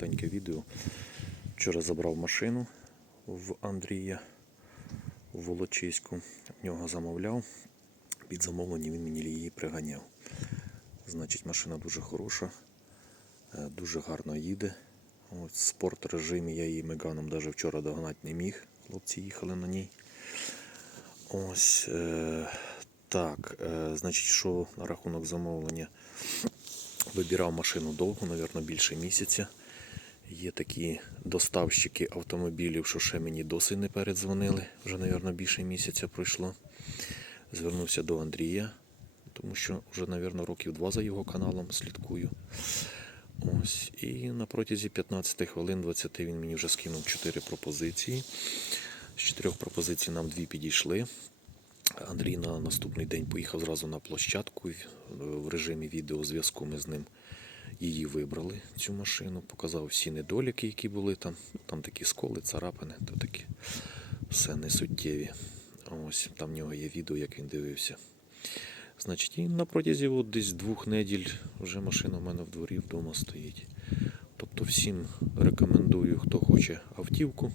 коротеньке відео. Вчора забрав машину в Андрія в Волочиську. В нього замовляв. Під замовлення він мені її приганяв. Значить, машина дуже хороша, е, дуже гарно їде. Ось, в спорт режимі я її меганом навіть вчора догнати не міг. Хлопці їхали на ній. Ось е, так. Е, значить, що на рахунок замовлення. Вибирав машину довго, мабуть, більше місяця. Є такі доставщики автомобілів, що ще мені досі не передзвонили. Вже, мабуть, більше місяця пройшло. Звернувся до Андрія, тому що вже, мабуть, років два за його каналом слідкую. Ось. І на протязі 15 хвилин 20 він мені вже скинув 4 пропозиції. З чотирьох пропозицій нам дві підійшли. Андрій на наступний день поїхав зразу на площадку. В режимі відеозв'язку ми з ним її вибрали, цю машину, показав всі недоліки, які були там. Там такі сколи, царапини, то такі все несуттєві. Ось там в нього є відео, як він дивився. Значить, і на протязі от десь двох неділь вже машина в мене в дворі вдома стоїть. Тобто всім рекомендую, хто хоче автівку.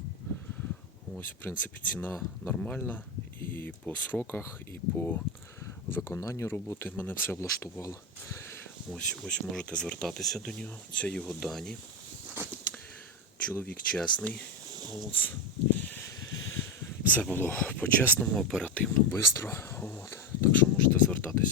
Ось, в принципі, ціна нормальна і по сроках, і по виконанню роботи мене все влаштувало. Ось, ось можете звертатися до нього. Це його дані. Чоловік чесний. Ось. Все було по-чесному, оперативно, швидко. Так що можете звертатися.